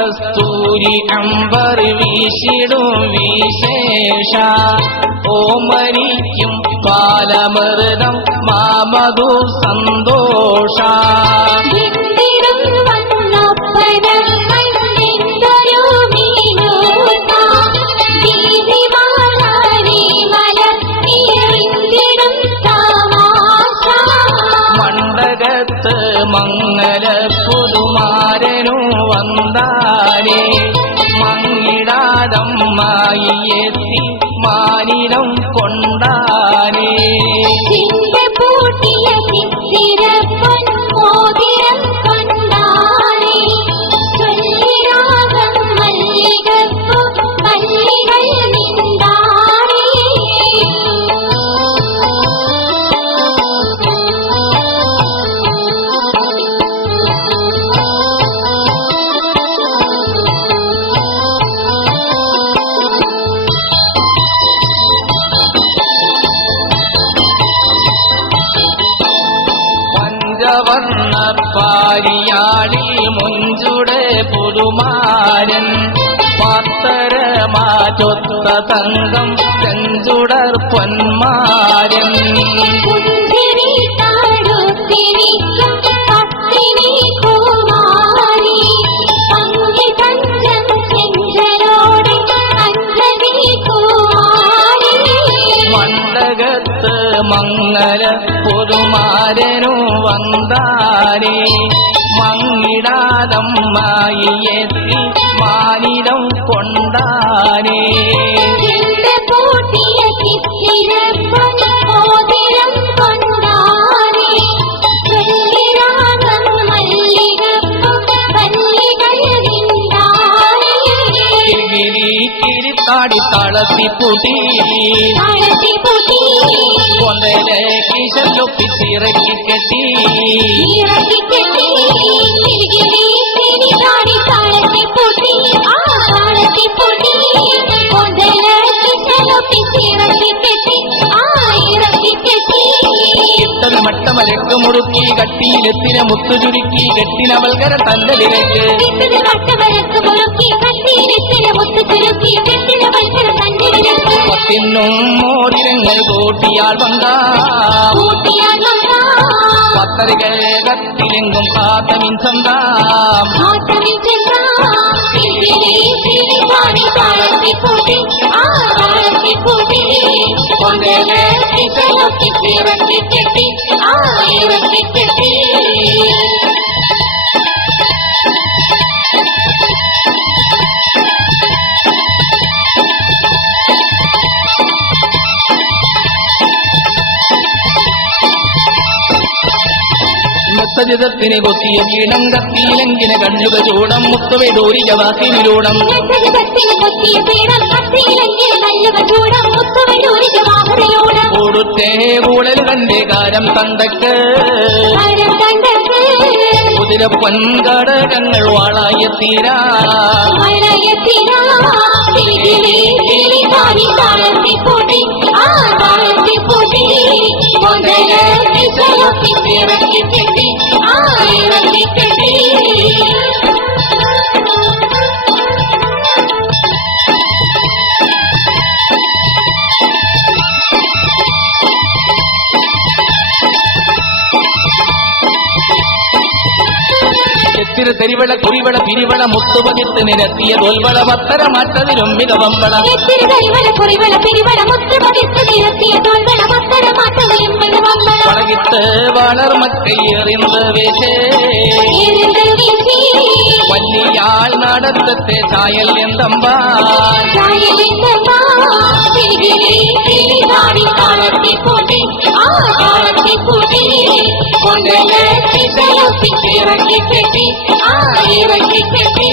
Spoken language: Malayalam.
കസ്തൂരി അമ്പർ വീശിടും വിശേഷ ഓമനിക്കും ബാലമൃതം മാമധു സന്തോഷ മണ്ഡകത്ത് മംഗല പുതുമാരനു വന്നാനേ മങ്ങിടാതമ്മായി എത്തി മാനിടം കൊണ്ടാനേ വർണ്ണപ്പാരിയാടി മുഞ്ചുടെ പുതുമാരൻ പാത്തരമാചൊത്ത തങ്കം ചെഞ്ചുടർ പൊന്മാരൻ മണ്ഡകത്ത് മംഗല പുതുമാരനു വന്നാനേ മങ്ങിടാതമ്മായി എത്തി മാനിടം കൊണ്ടാനേ കിരിത്താടി താളത്തിപ്പൂട്ടി കൊന്തലെ കിശലൊപ്പിച്ചിറക്കി കെട്ടി മട്ടമലക്ക് മുറുക്കി കട്ടിയിലെത്തിന മുത്തു ചുരുക്കി കെട്ടിനവൽകര തണ്ടലിലേക്ക് പത്തിനും മോതിരങ്ങൾ കൂട്ടിയാൽ വന്നാം പത്തരികൾ കത്തിലെങ്കും പാത്തമിൻ ചന്താം സജിതത്തിന് കൊത്തിയ വീണം കത്തിയിലെങ്കിന് കണ്ണുക ചൂടം മുത്തുവിടൂരിക വാക്കിനിലൂടം കൊടുത്തേ കൂടൽ തന്റെ കാരം തണ്ടക്ക് കുതിരപ്പൊൻകടകങ്ങൾ വാളായ തീരാ തെരിവള കുറിവള പിരിവള മുത്തുപതിത്ത് നിരത്തിയ തോൽവള പത്തര മാറ്റതിലും മികവമ്പള പളകിത്ത് വളർമക്കയ്യെറിന്ത് വേശേ വല്ലിയാൾ നടത്തത്തെ ചായൽ എന്തമ്പാൻ ഇറക്കി കെട്ടി